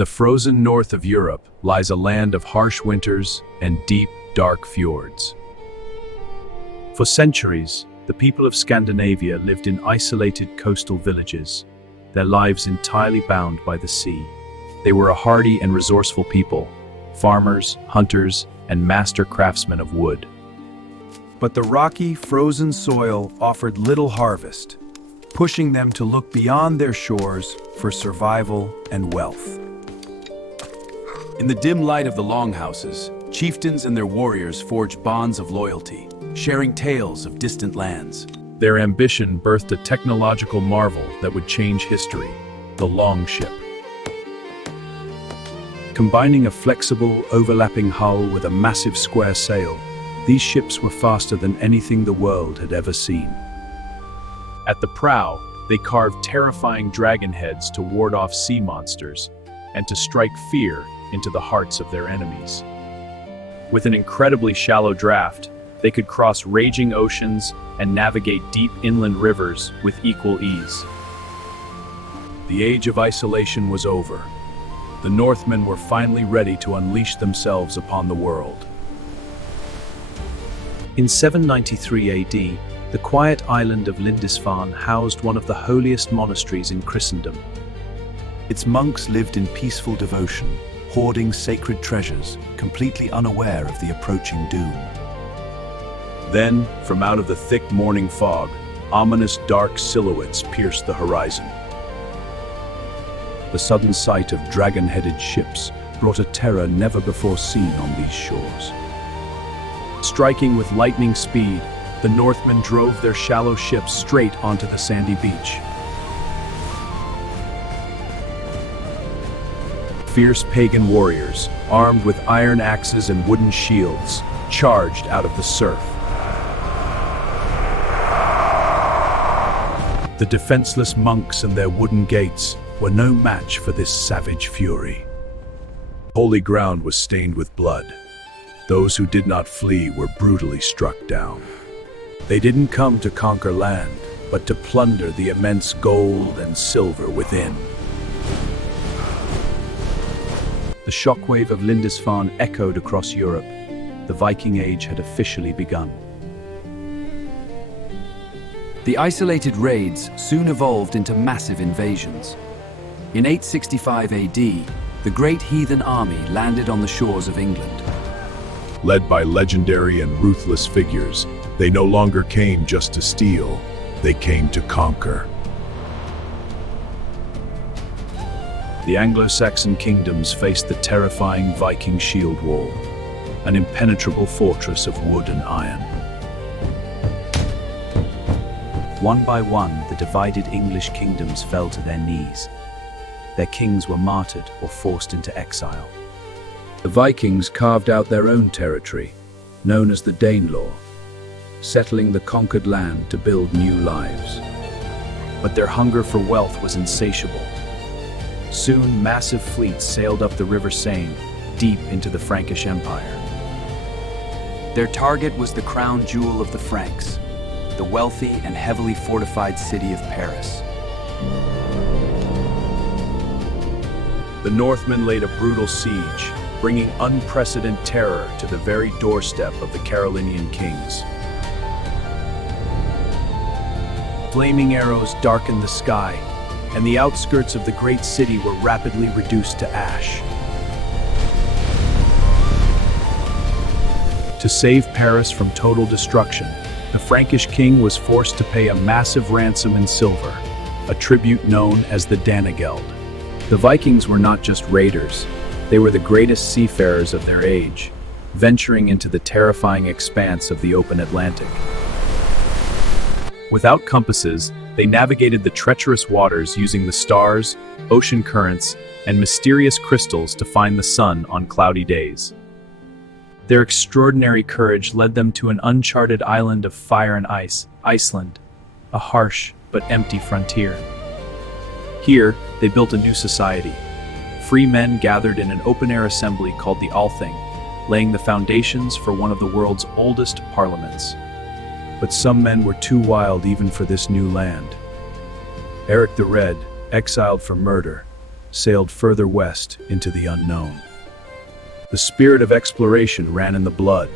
the frozen north of Europe lies a land of harsh winters and deep, dark fjords. For centuries, the people of Scandinavia lived in isolated coastal villages, their lives entirely bound by the sea. They were a hardy and resourceful people, farmers, hunters, and master craftsmen of wood. But the rocky, frozen soil offered little harvest, pushing them to look beyond their shores for survival and wealth. In the dim light of the longhouses, chieftains and their warriors forged bonds of loyalty, sharing tales of distant lands. Their ambition birthed a technological marvel that would change history, the longship. Combining a flexible, overlapping hull with a massive square sail, these ships were faster than anything the world had ever seen. At the prow, they carved terrifying dragon heads to ward off sea monsters and to strike fear into the hearts of their enemies. With an incredibly shallow draft, they could cross raging oceans and navigate deep inland rivers with equal ease. The age of isolation was over. The Northmen were finally ready to unleash themselves upon the world. In 793 AD, the quiet island of Lindisfarne housed one of the holiest monasteries in Christendom. Its monks lived in peaceful devotion, hoarding sacred treasures, completely unaware of the approaching doom. Then, from out of the thick morning fog, ominous dark silhouettes pierced the horizon. The sudden sight of dragon-headed ships brought a terror never before seen on these shores. Striking with lightning speed, the Northmen drove their shallow ships straight onto the sandy beach. Fierce pagan warriors, armed with iron axes and wooden shields, charged out of the surf. The defenseless monks and their wooden gates were no match for this savage fury. Holy ground was stained with blood. Those who did not flee were brutally struck down. They didn't come to conquer land, but to plunder the immense gold and silver within. The shockwave of Lindisfarne echoed across Europe. The Viking Age had officially begun. The isolated raids soon evolved into massive invasions. In 865 AD, the Great Heathen Army landed on the shores of England. Led by legendary and ruthless figures, they no longer came just to steal, they came to conquer. The Anglo-Saxon kingdoms faced the terrifying Viking shield wall, an impenetrable fortress of wood and iron. One by one, the divided English kingdoms fell to their knees. Their kings were martyred or forced into exile. The Vikings carved out their own territory, known as the Danelaw, settling the conquered land to build new lives. But their hunger for wealth was insatiable. Soon, massive fleets sailed up the River Seine, deep into the Frankish Empire. Their target was the crown jewel of the Franks, the wealthy and heavily fortified city of Paris. The Northmen laid a brutal siege, bringing unprecedented terror to the very doorstep of the Carolingian kings. Flaming arrows darkened the sky, and the outskirts of the great city were rapidly reduced to ash. To save Paris from total destruction, the Frankish king was forced to pay a massive ransom in silver, a tribute known as the Danegeld. The Vikings were not just raiders, they were the greatest seafarers of their age, venturing into the terrifying expanse of the open Atlantic. Without compasses, they navigated the treacherous waters using the stars, ocean currents, and mysterious crystals to find the sun on cloudy days. Their extraordinary courage led them to an uncharted island of fire and ice, Iceland, a harsh but empty frontier. Here, they built a new society. Free men gathered in an open-air assembly called the Althing, laying the foundations for one of the world's oldest parliaments. But some men were too wild even for this new land. Eric the Red, exiled for murder, sailed further west into the unknown. The spirit of exploration ran in the blood.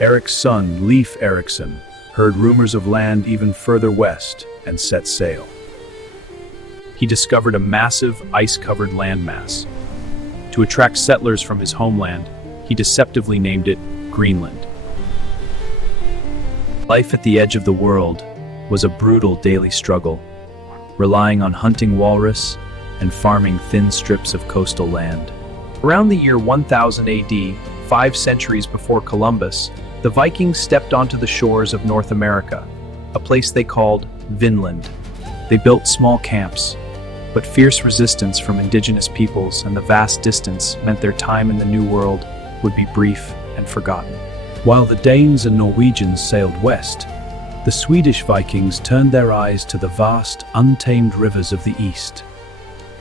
Eric's son, Leif Erikson, heard rumors of land even further west and set sail. He discovered a massive, ice-covered landmass. To attract settlers from his homeland, he deceptively named it Greenland. Life at the edge of the world was a brutal daily struggle, relying on hunting walrus and farming thin strips of coastal land. Around the year 1000 AD, 5 centuries before Columbus, the Vikings stepped onto the shores of North America, a place they called Vinland. They built small camps, but fierce resistance from indigenous peoples and the vast distance meant their time in the New World would be brief and forgotten. While the Danes and Norwegians sailed west, the Swedish Vikings turned their eyes to the vast, untamed rivers of the east.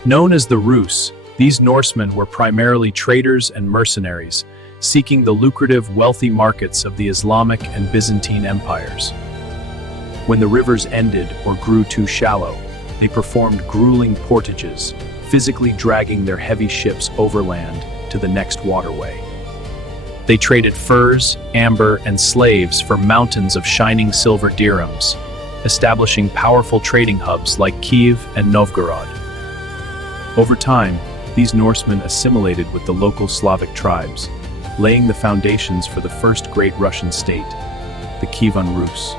Known as the Rus, these Norsemen were primarily traders and mercenaries, seeking the lucrative, wealthy markets of the Islamic and Byzantine empires. When the rivers ended or grew too shallow, they performed grueling portages, physically dragging their heavy ships overland to the next waterway. They traded furs, amber, and slaves for mountains of shining silver dirhams, establishing powerful trading hubs like Kiev and Novgorod. Over time, these Norsemen assimilated with the local Slavic tribes, laying the foundations for the first great Russian state, the Kievan Rus.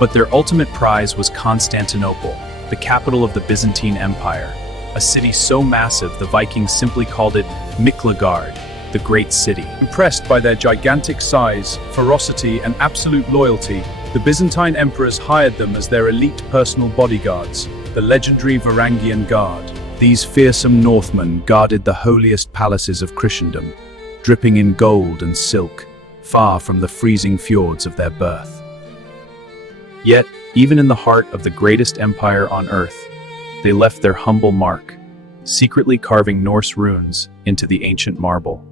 But their ultimate prize was Constantinople, the capital of the Byzantine Empire, a city so massive the Vikings simply called it Miklagard, the Great City. Impressed by their gigantic size, ferocity, and absolute loyalty, the Byzantine emperors hired them as their elite personal bodyguards, the legendary Varangian Guard. These fearsome Northmen guarded the holiest palaces of Christendom, dripping in gold and silk, far from the freezing fjords of their birth. Yet, even in the heart of the greatest empire on earth, they left their humble mark, secretly carving Norse runes into the ancient marble.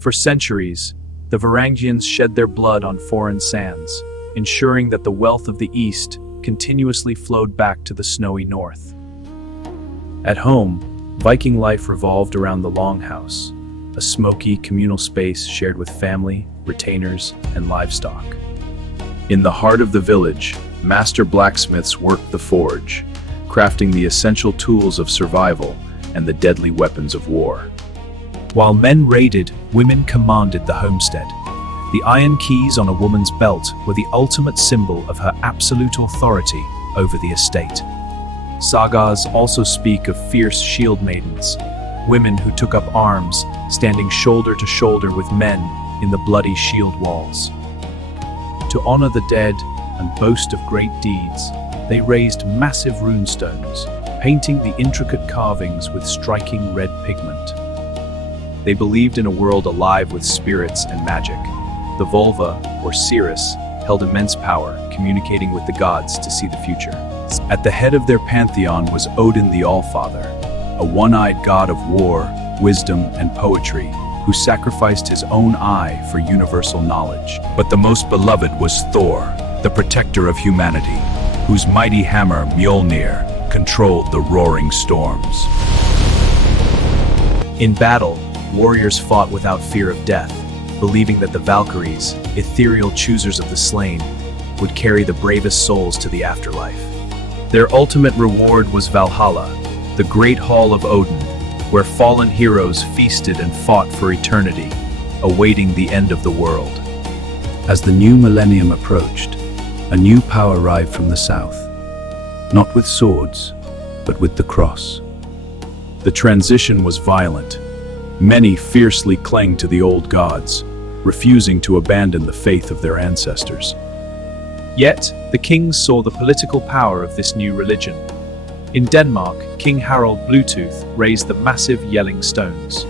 For centuries, the Varangians shed their blood on foreign sands, ensuring that the wealth of the East continuously flowed back to the snowy north. At home, Viking life revolved around the Longhouse, a smoky communal space shared with family, retainers, and livestock. In the heart of the village, master blacksmiths worked the forge, crafting the essential tools of survival and the deadly weapons of war. While men raided, women commanded the homestead. The iron keys on a woman's belt were the ultimate symbol of her absolute authority over the estate. Sagas also speak of fierce shield maidens, women who took up arms, standing shoulder to shoulder with men in the bloody shield walls. To honor the dead and boast of great deeds, they raised massive runestones, painting the intricate carvings with striking red pigment. They believed in a world alive with spirits and magic. The Volva, or Cirrus, held immense power, communicating with the gods to see the future. At the head of their pantheon was Odin the Allfather, a one-eyed god of war, wisdom, and poetry, who sacrificed his own eye for universal knowledge. But the most beloved was Thor, the protector of humanity, whose mighty hammer Mjolnir controlled the roaring storms. In battle, warriors fought without fear of death, believing that the Valkyries, ethereal choosers of the slain, would carry the bravest souls to the afterlife. Their ultimate reward was Valhalla, the great hall of Odin, where fallen heroes feasted and fought for eternity, awaiting the end of the world. As the new millennium approached, a new power arrived from the south, not with swords, but with the cross. The transition was violent. Many fiercely clung to the old gods, refusing to abandon the faith of their ancestors. Yet, the kings saw the political power of this new religion. In Denmark, King Harald Bluetooth raised the massive Yelling Stones.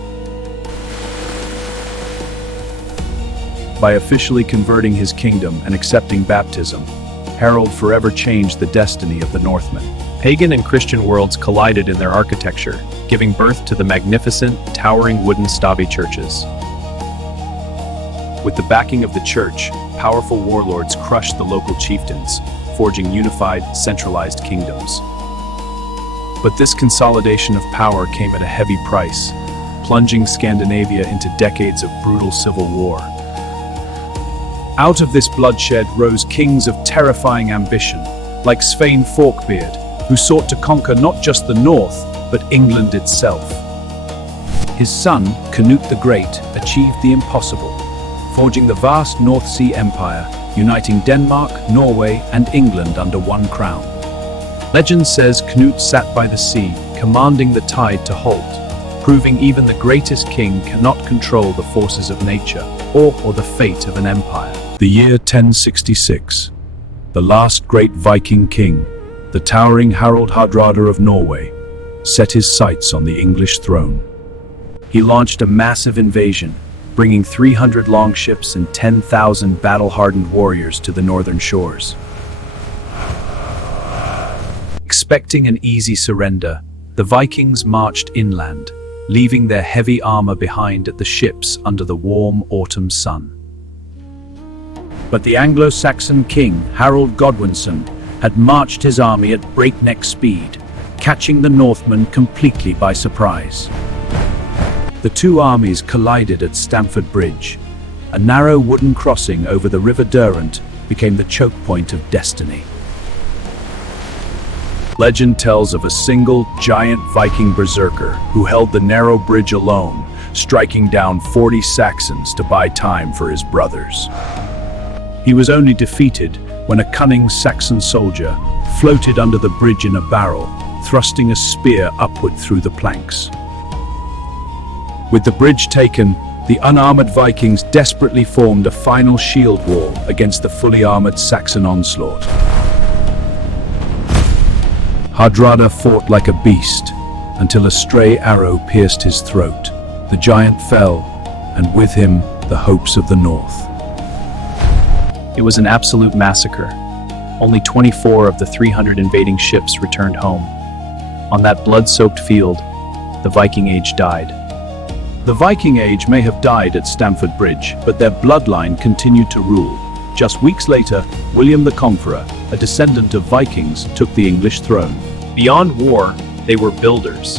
By officially converting his kingdom and accepting baptism, Harald forever changed the destiny of the Northmen. Pagan and Christian worlds collided in their architecture, giving birth to the magnificent, towering wooden Stabi churches. With the backing of the church, powerful warlords crushed the local chieftains, forging unified, centralized kingdoms. But this consolidation of power came at a heavy price, plunging Scandinavia into decades of brutal civil war. Out of this bloodshed rose kings of terrifying ambition, like Svein Forkbeard, who sought to conquer not just the north, but England itself. His son, Canute the Great, achieved the impossible, forging the vast North Sea Empire, uniting Denmark, Norway, and England under one crown. Legend says Canute sat by the sea, commanding the tide to halt, proving even the greatest king cannot control the forces of nature or the fate of an empire. The year 1066. The last great Viking king, the towering Harald Hardrada of Norway, set his sights on the English throne. He launched a massive invasion, bringing 300 longships and 10,000 battle-hardened warriors to the northern shores. Expecting an easy surrender, the Vikings marched inland, leaving their heavy armor behind at the ships under the warm autumn sun. But the Anglo-Saxon king, Harold Godwinson, had marched his army at breakneck speed, catching the Northmen completely by surprise. The two armies collided at Stamford Bridge. A narrow wooden crossing over the River Derwent became the choke point of destiny. Legend tells of a single giant Viking berserker who held the narrow bridge alone, striking down 40 Saxons to buy time for his brothers. He was only defeated when a cunning Saxon soldier floated under the bridge in a barrel, thrusting a spear upward through the planks. With the bridge taken, the unarmored Vikings desperately formed a final shield wall against the fully armored Saxon onslaught. Hardrada fought like a beast until a stray arrow pierced his throat. The giant fell, and with him, the hopes of the north. It was an absolute massacre. Only 24 of the 300 invading ships returned home. On that blood-soaked field, the Viking Age died. The Viking Age may have died at Stamford Bridge, but their bloodline continued to rule. Just weeks later, William the Conqueror, a descendant of Vikings, took the English throne. Beyond war, they were builders.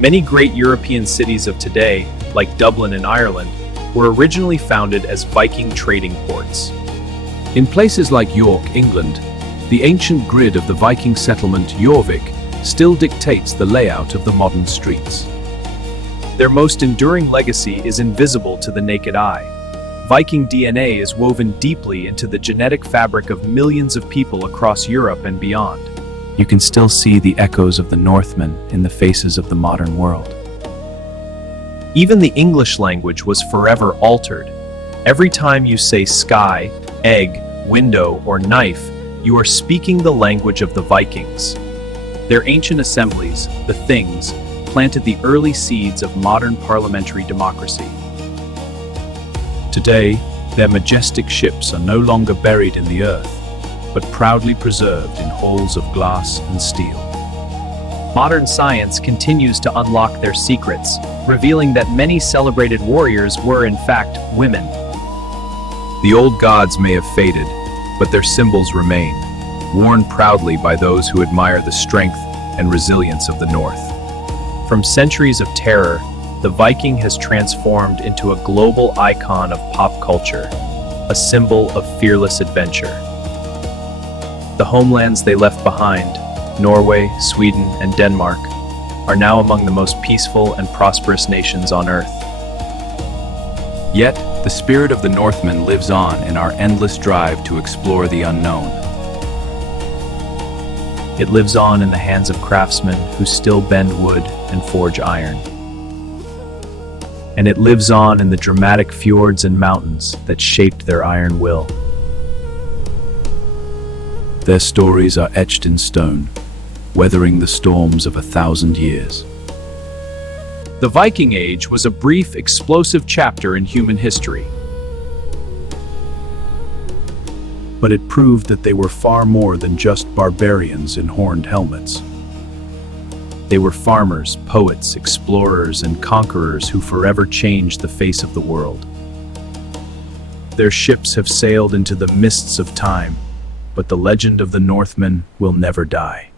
Many great European cities of today, like Dublin in Ireland, were originally founded as Viking trading ports. In places like York, England, the ancient grid of the Viking settlement Jorvik still dictates the layout of the modern streets. Their most enduring legacy is invisible to the naked eye. Viking DNA is woven deeply into the genetic fabric of millions of people across Europe and beyond. You can still see the echoes of the Northmen in the faces of the modern world. Even the English language was forever altered. Every time you say sky, egg, window, or knife, you are speaking the language of the Vikings. Their ancient assemblies, the Things, planted the early seeds of modern parliamentary democracy. Today, their majestic ships are no longer buried in the earth, but proudly preserved in halls of glass and steel. Modern science continues to unlock their secrets, revealing that many celebrated warriors were in fact women. The old gods may have faded, but their symbols remain, worn proudly by those who admire the strength and resilience of the North. From centuries of terror, the Viking has transformed into a global icon of pop culture, a symbol of fearless adventure. The homelands they left behind, Norway, Sweden, and Denmark, are now among the most peaceful and prosperous nations on Earth. Yet, the spirit of the Northmen lives on in our endless drive to explore the unknown. It lives on in the hands of craftsmen who still bend wood and forge iron. And it lives on in the dramatic fjords and mountains that shaped their iron will. Their stories are etched in stone, weathering the storms of 1,000 years. The Viking Age was a brief, explosive chapter in human history. But it proved that they were far more than just barbarians in horned helmets. They were farmers, poets, explorers, and conquerors who forever changed the face of the world. Their ships have sailed into the mists of time, but the legend of the Northmen will never die.